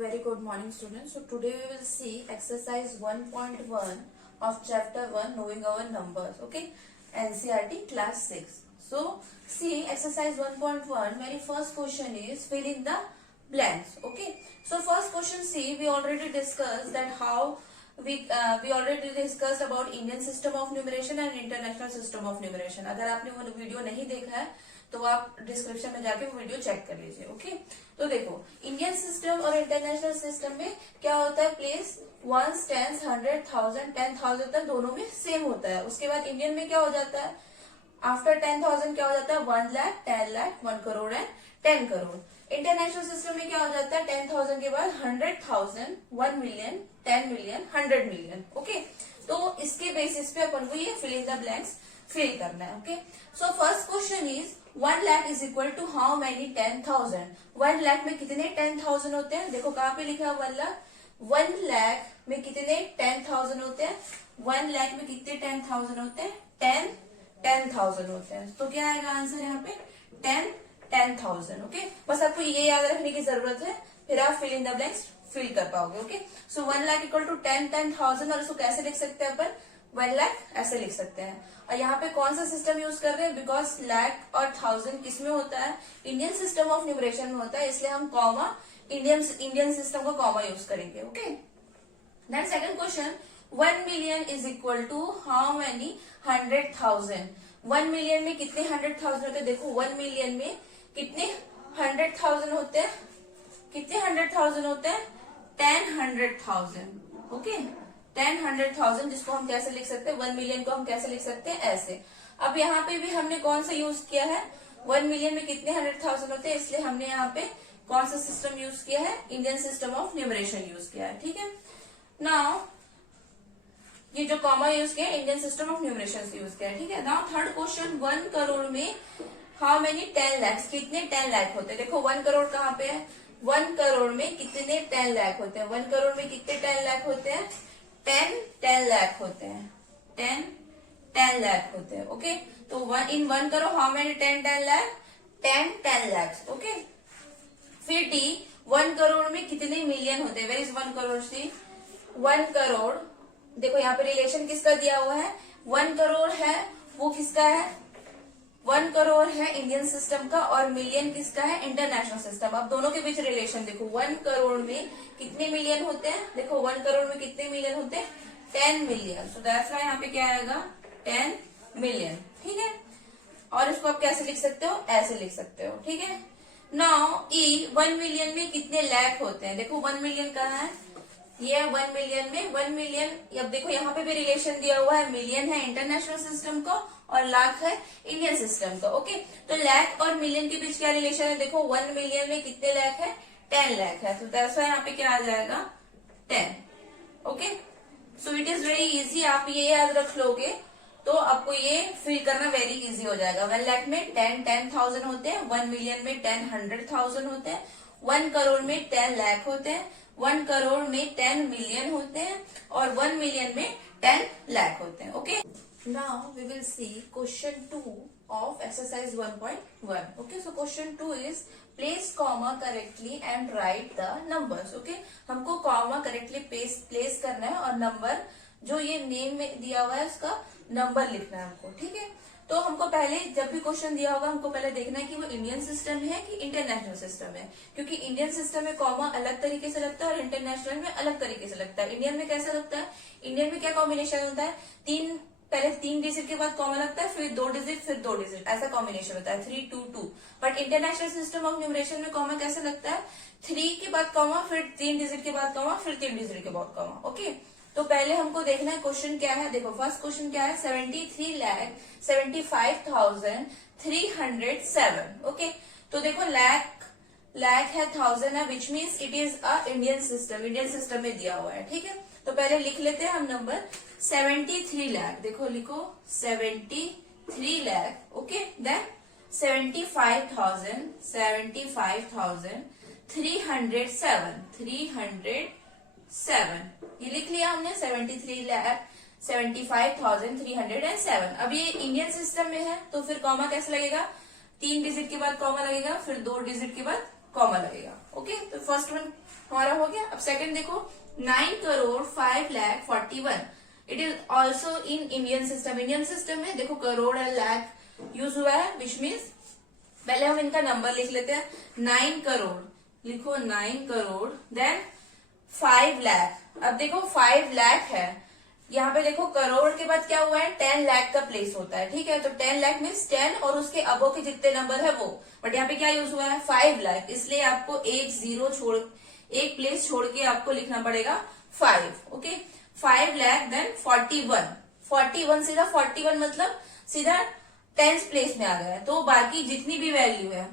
Very good morning, students. So today we will see exercise 1.1 of chapter 1, knowing our numbers. Okay, NCERT class 6. So see exercise 1.1. Very first question is fill in the blanks. Okay. So first question, see, we already discussed that how we already discussed about Indian system of numeration and international system of numeration. अगर आपने वो video नहीं देखा है तो आप description में जाके वो वीडियो चेक कर लीजिए. ओके, तो देखो इंडियन सिस्टम और इंटरनेशनल सिस्टम में क्या होता है, प्लेस वंस, टेंस, 100,000, 10,000 तक दोनों में सेम होता है. उसके बाद इंडियन में क्या हो जाता है, आफ्टर 10,000 क्या हो जाता है, 1 lakh, 10 lakh, 1 crore and 10 crore. International system में क्या हो जाता है, 10,000 के बाद 100,000, 1 मिलियन, 10 मिलियन, 100 मिलियन. ओके, तो इसके बेसिस पे अपन को ये fill in the blanks fill करना है. Okay, so first question is 1 lakh is equal to how many 10,000. 1 lakh में कितने 10,000 होते हैं, देखो कहाँ पे लिखा है 1 लाख. 1 लाख में कितने 10,000 होते हैं, 1 लाख में कितने 10,000 होते हैं, 10,000 होते हैं. तो क्या आएगा आंसर यहाँ पे, 10,000. ओके, बस आपको ये याद रखने की जरूरत है, फिर आप fill in the blanks fill कर पाओगे. Okay, so 1 lakh equal to 10,000 और इसको कैसे लिख सकते हैं अपन, 1 लाख ऐसे लिख सकते हैं. और यहाँ पे कौन सा सिस्टम यूज कर रहे हैं, बिकॉज लाख और 1000 किस में होता है, इंडियन सिस्टम ऑफ न्यूमरेशन में होता है, इसलिए हम कॉमा इंडियन सिस्टम का कॉमा यूज करेंगे. Okay, then second question, 1 million is equal to how many 100,000. 1 million में कितने 100,000 होते हैं, देखो 1 मिलियन में कितने 100,000 होते हैं, कितने 100,000 होते हैं, 10,100,000. ओके, 10,100,000 जिसको हम कैसे लिख सकते हैं, 1 मिलियन को हम कैसे लिख सकते हैं, ऐसे. अब यहाँ पे भी हमने कौन सा यूज किया है, 1 मिलियन में कितने 100,000 होते हैं, इसलिए हमने यहाँ पे कौन सा सिस्टम यूज किया है, Indian system of numeration use किया है. ठीक है, नाउ ये जो कॉमा यूज किया Indian system of numeration use किया है. ठीक है, नाउ थर्ड क्वेश्चन, 1 करोड़ में हाउ मेनी 10 लाख, कितने 10 लाख होते हैं. देखो 1 करोड़ कहाँ पे है, 1 करोड़ में कितने 10 लाख होते हैं, 1 करोड़ में कितने 10 लाख होते हैं, 10 लाख होते हैं, 10 लाख होते हैं. ओके, तो इन 1 crore how many 10 lakh, 10 lakh. Okay, फिर डी, 1 करोड़ में कितने मिलियन होते हैं, वेर इज 1 करोड़ सी, 1 करोड़, देखो यहाँ पे रिलेशन किसका दिया हुआ है, 1 करोड़ है वो किसका है, 1 करोड़ है इंडियन सिस्टम का और मिलियन किसका है, इंटरनेशनल सिस्टम. अब दोनों के बीच रिलेशन देखो, 1 करोड़ में कितने मिलियन होते हैं, देखो 1 करोड़ में कितने मिलियन होते हैं, 10 मिलियन. सो दैट्स व्हाई यहाँ पे क्या आएगा, 10 मिलियन. ठीक है, और इसको आप कैसे लिख सकते हो, ऐसे लिख सकते हो. ठीक है, नाउ ई 1 मिलियन में कितने लाख होते हैं, देखो 1 मिलियन कहाँ है, ये 1 मिलियन में 1 मिलियन. अब देखो यहाँ पे भी रिलेशन दिया हुआ है, मिलियन है इंटरनेशनल सिस्टम का और लाख है इंडियन सिस्टम का. ओके, तो लाख और मिलियन के बीच क्या रिलेशन है, देखो 1 मिलियन में कितने लाख है, 10 लाख है. तो दैट्स व्हाई यहाँ पे क्या आ जाएगा, 10. Okay, so it is very easy, आप ये याद रख लोगे तो आपको ये फिल करना वेरी इजी हो जाएगा. 1 लाख में 10,000 होते हैं, 1 मिलियन में 100,000 होते हैं, 1 करोड़ में 10 लाख होते हैं, 1 करोड़ में 10 मिलियन होते हैं और 1 मिलियन में 10 लाख होते हैं. Okay, now we will see question 2 of exercise 1.1. Okay, so question 2 is place comma correctly and write the numbers. Okay, हमको कॉमा करेक्टली प्लेस करना है और नंबर जो ये नेम में दिया हुआ है उसका नंबर लिखना है हमको. ठीक है, तो हमको पहले जब भी क्वेश्चन दिया होगा हमको पहले देखना है कि वो इंडियन सिस्टम है कि इंटरनेशनल सिस्टम है, क्योंकि इंडियन सिस्टम में कॉमा अलग तरीके से लगता है और इंटरनेशनल में अलग तरीके से लगता है. इंडियन में कैसा लगता है, इंडियन में क्या कॉम्बिनेशन होता है, पहले 3 डिजिट के बाद कॉमा लगता है, फिर 2 डिजिट, फिर 2 डिजिट, ऐसा कॉम्बिनेशन होता है, 3 2 2. But international system of numeration में कॉमा कैसे लगता है, 3 के बाद कॉमा, फिर 3 डिजिट के बाद कॉमा, फिर 3 डिजिट के बाद कॉमा. ओके, तो पहले हमको देखना है क्वेश्चन क्या है. देखो फर्स्ट क्वेश्चन क्या है, 73,75,307. ओके, तो देखो लाख है, 1000 है, which means it is a Indian system में दिया हुआ है. ठीक है, तो पहले लिख लेते हैं हम नंबर 73 लाख. देखो लिखो 73 लाख. ओके, देन 75,307 ये लिख लिया हमने, 73,75,307. अब ये इंडियन सिस्टम में है तो फिर कॉमा कैसे लगेगा, 3 डिजिट के बाद कॉमा लगेगा, फिर 2 डिजिट के बाद कॉमा लगेगा। ओके, तो फर्स्ट वन हमारा हो गया। अब सेकंड देखो, 9,05,41,000 it is also in Indian system. Indian system में देखो करोड़ और लाख यूज हुआ है, विच मीन्स पहले हम इनका नंबर लिख लेते हैं। 9 करोड़ लिखो, 9 करोड़, देन 5 लाख। अब देखो 5 लाख है, यहाँ पे देखो करोड़ के बाद क्या हुआ है, 10 लाख का प्लेस होता है, ठीक है। तो 10 लाख मीन्स 10 और उसके अबो के जितने नंबर है वो, बट यहाँ पे क्या यूज हुआ है, 5 लाख, इसलिए आपको एक प्लेस छोड़ के आपको लिखना पड़ेगा 5। ओके, 5 लाख, देन 41 सीधा 41 मतलब सीधा 10th प्लेस में आ गया है। तो बाकी जितनी भी वैल्यू है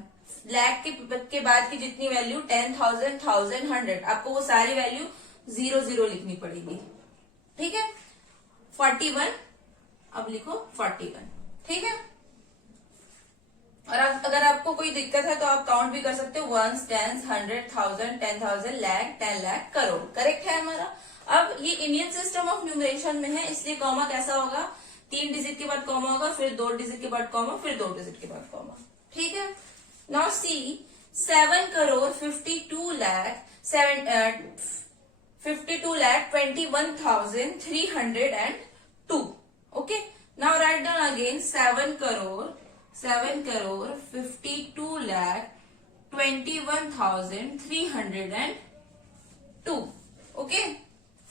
लाख के बाद की जितनी वैल्यू 10,000, 1000, 100, आपको वो सारी वैल्यू 0 लिखनी पड़ेगी, ठीक है। 41, अब लिखो 41, ठीक है। और अगर आपको कोई दिक्कत है तो आप काउंट भी कर सकते हो, 1s, 10s, 100, 1000, 10,000, lakh, 10 lakh, crore, correct है हमारा। अब ये इंडियन सिस्टम ऑफ न्यूमरेशन में है, इसलिए कॉमा कैसा होगा, 3 डिजिट के बाद कॉमा होगा, फिर 2 डिजिट के बाद कॉमा, फिर 2 डिजिट के बाद कॉमा, ठीक है। Now see 7,52,21,302। Okay. Now write down again 7,52,21,302. Okay.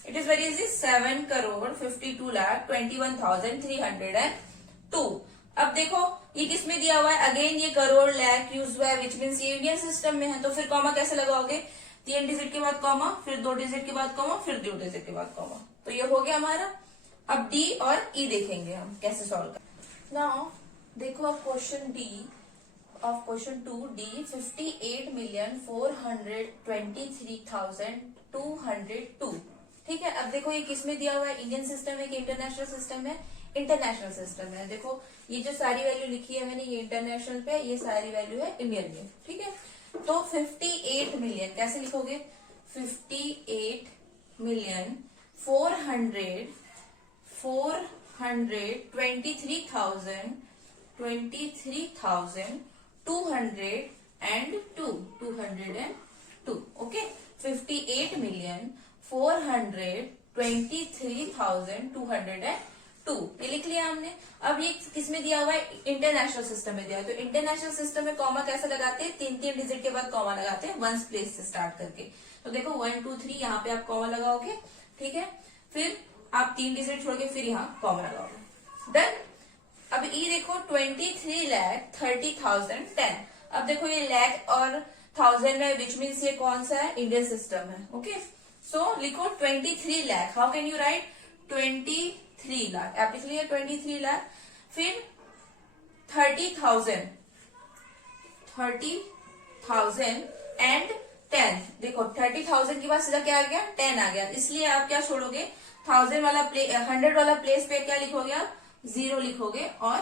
It is very easy. 7,52,21,302. अब देखो ये किस में दिया हुआ है, अगेन ये करोड़ लाख यूज हुआ है, विच मीन्स ये इंडियन सिस्टम में है। तो फिर कॉमा कैसे लगाओगे, 3 डिजिट के बाद कॉमा, फिर 2 डिजिट के बाद कॉमा, फिर 2 डिजिट के बाद कॉमा। तो ये हो गया हमारा। अब डी और ई देखेंगे हम कैसे सॉल्व कर। नाउ देखो अब question D of question 2D 58,423,202। ठीक है। अब देखो ये किस में दिया हुआ है, इंडियन सिस्टम है कि इंटरनेशनल सिस्टम है, इंटरनेशनल सिस्टम है। देखो ये जो सारी वैल्यू लिखी है मैंने, ये इंटरनेशनल पे, ये सारी वैल्यू है इंडियन में, ठीक है। तो 58 मिलियन कैसे लिखोगे, 58,423,202। ओके, 58,423,202 ये लिख लिया हमने। अब ये किसमें दिया हुआ है, इंटरनेशनल सिस्टम में दिया है। तो इंटरनेशनल सिस्टम में कॉमा कैसे लगाते हैं, 3 डिजिट के बाद कॉमा लगाते हैं, 1 प्लेस से स्टार्ट करके। तो देखो 1 2 3 यहाँ पे आप कॉमा लगाओगे, ठीक है। फिर आप 3 डिजिट छोड़ के फिर यहाँ कॉमा लगाओगे, डन। अब ये देखो 23,30,10। अब देखो ये लैख और 1000 में, विच मीन्स ये कौन सा है, इंडियन सिस्टम है। ओके, सो लिखो 23 lakh. How can you right 23 lakh, आप लिख लिया 23 लाख। फिर 30,000 एंड 10। देखो 30,000 के बाद सीधा क्या आ गया, 10 आ गया, इसलिए आप क्या छोड़ोगे, 100 वाला 100 वाला प्लेस पे क्या लिखोगे आप, 0 लिखोगे, और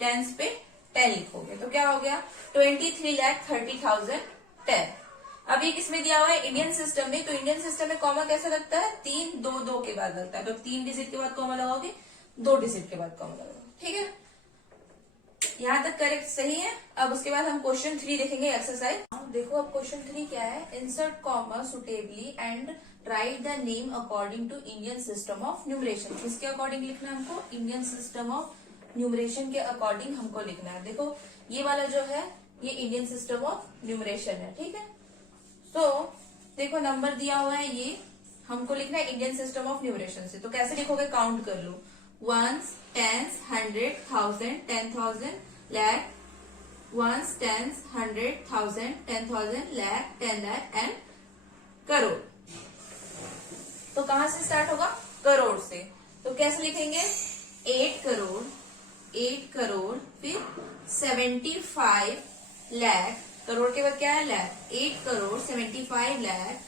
10 पे 10 लिखोगे। तो क्या हो गया, 23,30,10। अब ये किसमें दिया हुआ है, इंडियन सिस्टम में। तो इंडियन सिस्टम में कॉमा कैसे लगता है, 3 2 2 के बाद लगता है। तो 3 डिजिट के बाद कॉमा लगाओगे, 2 डिजिट के बाद कॉमा लगाओगे, ठीक है। यहाँ तक करेक्ट सही है। अब उसके बाद हम क्वेश्चन 3 देखेंगे, एक्सरसाइज। देखो अब क्वेश्चन 3 क्या है, insert comma suitably and write the name according to Indian system of numeration. किसके अकॉर्डिंग लिखना है हमको, इंडियन सिस्टम ऑफ न्यूमरेशन के अकॉर्डिंग हमको लिखना है। देखो ये वाला जो है ये इंडियन सिस्टम ऑफ न्यूमरेशन है, ठीक है। तो देखो नंबर दिया हुआ है, ये हमको लिखना है इंडियन सिस्टम ऑफ न्यूमरेशन से। तो कैसे लिखोगे, काउंट कर लो, 1s, 10s, 100, 1000, 10,000, lakh, 1s, 10s, 100, 1000, 10,000, lakh, 10 lakh and crore. तो कहां से स्टार्ट होगा, करोड़ से। तो कैसे लिखेंगे, 8 करोड़, 8 करोड़, फिर 75 लाख, करोड़ के बाद क्या है, लाख, 8 करोड़ 75 लाख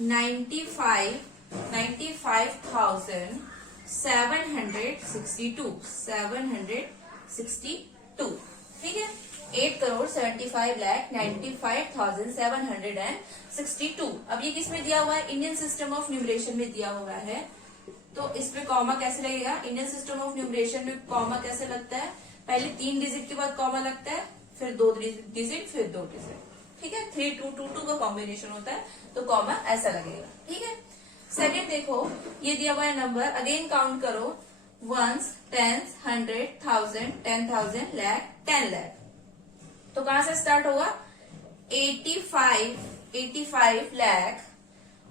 95,762, ठीक है। 8 करोड़ 75 लाख 95,762। अब ये किस में दिया हुआ है, इंडियन सिस्टम ऑफ न्यूमरेशन में दिया हुआ है। तो इस पे कॉमा कैसे लगेगा, इंडियन सिस्टम ऑफ न्यूमरेशन में कॉमा कैसे लगता है, पहले 3 डिजिट के बाद कॉमा लगता है, फिर 2 डिजिट, फिर 2 डिजिट, ठीक है, 3222 का कॉम्बिनेशन होता है, तो कॉमा ऐसा लगेगा। ठीक है, सेकंड देखो, ये दिया हुआ है नंबर, अगेन काउंट करो, वंस, टेंस, 100, 1000, 10,000, लाख, 10 लाख। तो कहां से स्टार्ट होगा? 85 लाख,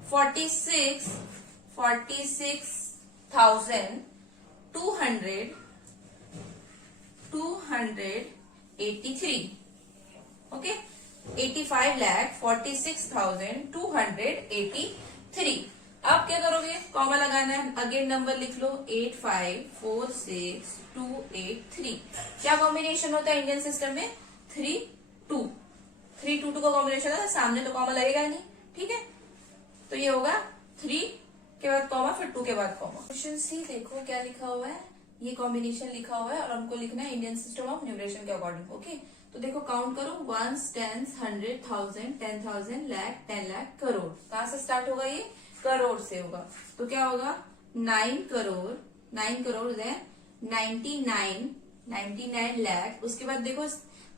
46,283। ओके, 85 लाख 46,283। अब क्या करोगे? कॉमा लगाना है, अगेन नंबर लिख लो, 8546,283। क्या कॉम्बिनेशन होता है इंडियन सिस्टम में? 3 2 3 2 का कॉम्बिनेशन होता है, सामने तो कॉमा लगेगा ही नहीं। ठीक है, तो ये होगा 3 के बाद कॉमा, फिर 2 के बाद कॉमा। क्वेश्चन सी देखो क्या लिखा हुआ है, ये कॉम्बिनेशन लिखा हुआ है और हमको लिखना है इंडियन सिस्टम ऑफ न्यूमरेशन के अकॉर्डिंग। ओके, तो देखो काउंट करो, वंस, टेंस, 100, 1000, 10,000, लाख, 10 लाख, करोड़। कहां से स्टार्ट होगा? ये करोड़ से होगा। तो क्या होगा? 9 करोड़, 9 करोड़ देन 99 लाख। उसके बाद देखो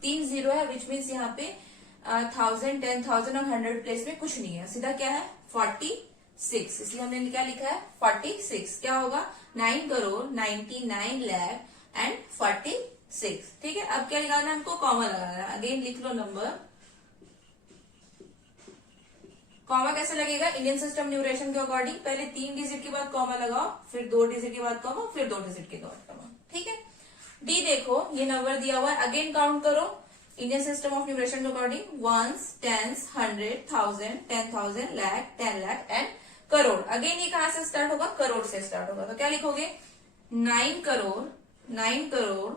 3 जीरो है, विच मीन्स यहाँ पे 1000, 10,000 और 100 प्लेस में कुछ नहीं है, सीधा क्या है? 46, इसलिए हमने क्या लिखा है? 46। क्या होगा? 9 करोड़ 99 लाख एंड 46। ठीक है, अब क्या लगाना है हमको? कॉमा लगाना है। अगेन लिख लो नंबर, कॉमा कैसे लगेगा इंडियन सिस्टम न्यूमरेशन के अकॉर्डिंग? पहले 3 डिजिट के बाद कॉमा लगाओ, फिर 2 डिजिट के बाद कॉमा, फिर 2 डिजिट के बाद कॉमा। ठीक है, डी देखो, ये नंबर दिया हुआ है, अगेन काउंट करो इंडियन सिस्टम ऑफ न्यूमरेशन के according, ones, tens, 100, 1000, 10,000, lakh, 10 lakh and crore. Again ये कहां से स्टार्ट होगा? करोड़ से स्टार्ट होगा। तो क्या लिखोगे? 9 करोड़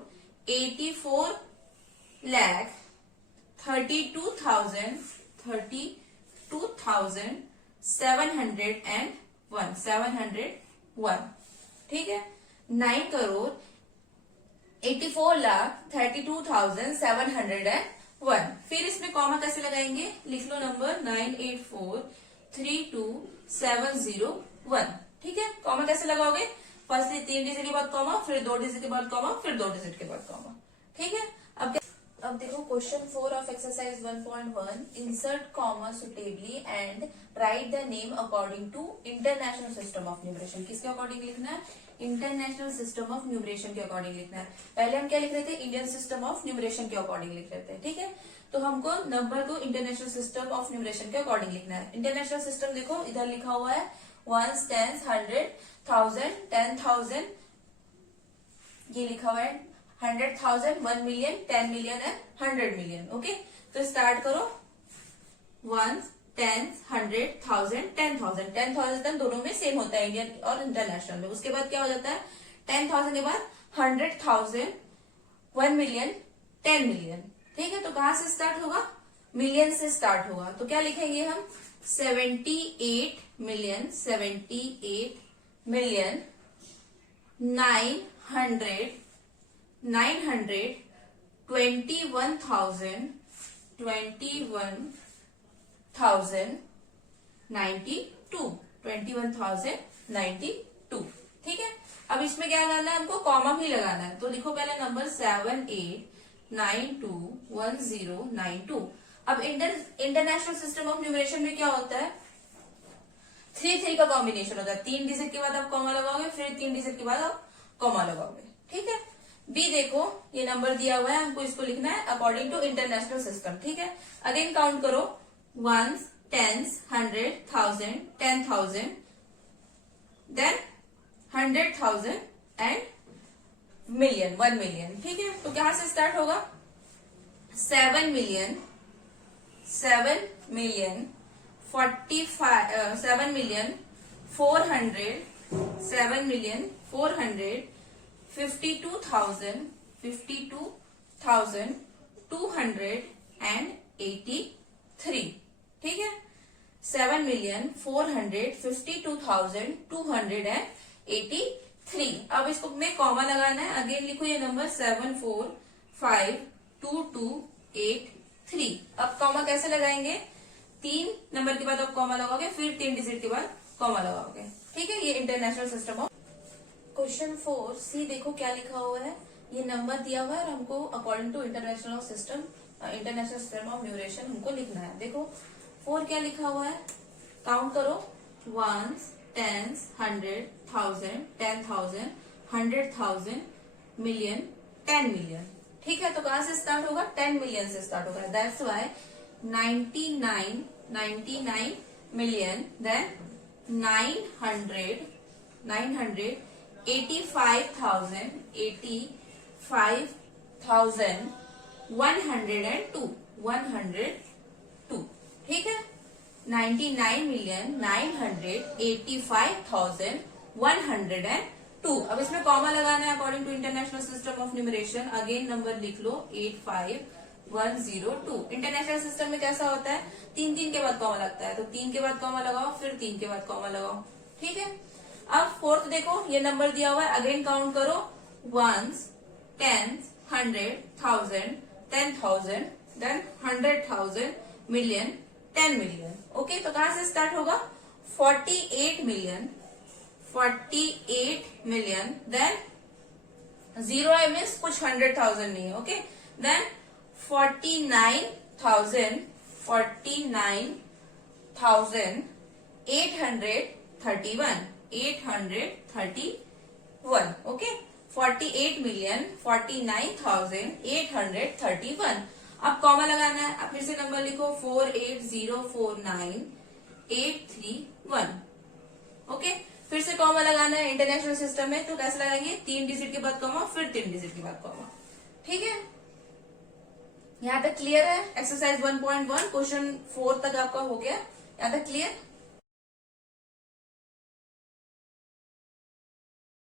84 लाख 32,701। ठीक है, 9 करोड़ 84 लाख 32,701। फिर इसमें कॉमा कैसे लगाएंगे? लिख लो नंबर 98432,701। ठीक है, कॉमा कैसे लगाओगे? फर्स्टली 3 डिजिट के बाद कॉमा, फिर 2 डिजिट के बाद कॉमा, फिर 2 डिजिट के बाद कॉमा। ठीक है, अब देखो question 4 of exercise 1.1, insert comma suitably and write the name according to international system of numeration. किसके अकॉर्डिंग लिखना है? इंटरनेशनल सिस्टम ऑफ न्यूमरेशन के अकॉर्डिंग लिखना है। पहले हम क्या लिख रहे थे? इंडियन सिस्टम ऑफ न्यूमरेशन के अकॉर्डिंग लिख रहे थे। ठीक है, तो हमको नंबर को इंटरनेशनल सिस्टम ऑफ न्यूमरेशन के अकॉर्डिंग लिखना है। इंटरनेशनल सिस्टम देखो इधर लिखा हुआ है, वंस, टेंस, 100, 1000, 10,000, ये लिखा हुआ है 100,000, 1 million, 10 million and 100 million. Okay, तो स्टार्ट करो, 1, 10, 100, 1000, 10,000। 10,000 दोनों में सेम होता है, इंडियन और इंटरनेशनल में। उसके बाद क्या हो जाता है? 10,000 के बाद 100,000, 1 मिलियन, 10 मिलियन। ठीक है, तो कहां से स्टार्ट होगा? मिलियन से स्टार्ट होगा। तो क्या लिखेंगे हम? 78 मिलियन 21,092। ठीक है, अब इसमें क्या लगाना है हमको? कॉमा भी लगाना है। तो लिखो पहले नंबर 78921092। अब इंटरनेशनल सिस्टम ऑफ न्यूमरेशन में क्या होता है? 3 का कॉम्बिनेशन होता है। 3 डिजिट के बाद आप कॉमा लगाओगे, फिर 3 डिजिट के बाद आप कॉमा लगाओगे। ठीक है, बी देखो, ये नंबर दिया हुआ है, हमको इसको लिखना है अकॉर्डिंग टू इंटरनेशनल सिस्टम। ठीक है, अगेन काउंट करो, ones, tens, 100, 1000, 10,000, then 100,000 and million, 1 million. ठीक है, तो कहां से स्टार्ट होगा? 7 मिलियन 52,283। ठीक है, 7,452,283। अब इसको में कॉमा लगाना है। अगेन लिखो ये नंबर 745228 अब कॉमा कैसे लगाएंगे? 3 नंबर के बाद आप कॉमा लगाओगे, फिर 3 डिजिट के बाद कॉमा लगाओगे। ठीक है, ये इंटरनेशनल सिस्टम ऑफ। क्वेश्चन 4 सी देखो क्या लिखा हुआ है, ये नंबर दिया हुआ है और हमको according to international system international system of numeration हमको लिखना है। देखो 4 क्या लिखा हुआ है, काउंट करो, वंस, टेंस, 100, 1000, 10,000, 100,000, मिलियन, 10 मिलियन। ठीक है, तो कहां से स्टार्ट होगा, 10 मिलियन से स्टार्ट होगा। That's why 99 million, then 102। ठीक है, 99,985,102। अब इसमें कॉमा लगाना है according to international system of numeration. Again number लिख लो 85102। इंटरनेशनल सिस्टम में कैसा होता है, 3 के बाद कॉमा लगता है, तो 3 के बाद कॉमा लगाओ, फिर 3 के बाद कॉमा लगाओ। ठीक है, अब फोर्थ देखो, ये नंबर दिया हुआ है, अगेन काउंट करो, ones, tens, 100, 1000, 10,000, then 100,000, million, 10 million. Okay, तो कहां से स्टार्ट होगा, 48 मिलियन, 48 मिलियन, देन 0 है मीन्स कुछ 100,000 नहीं है। Okay, then 49,831। Okay, 48 million 49,831। अब कॉमा लगाना है, अब फिर से नंबर लिखो 48,049,831। ओके, फिर से कॉमा लगाना है इंटरनेशनल सिस्टम में, तो कैसे लगाएंगे, 3 डिजिट के बाद कॉमा, फिर 3 डिजिट के बाद कॉमा। ठीक है, यहाँ तक क्लियर है। एक्सरसाइज 1.1 क्वेश्चन 4 तक आपका हो गया, यहाँ तक क्लियर।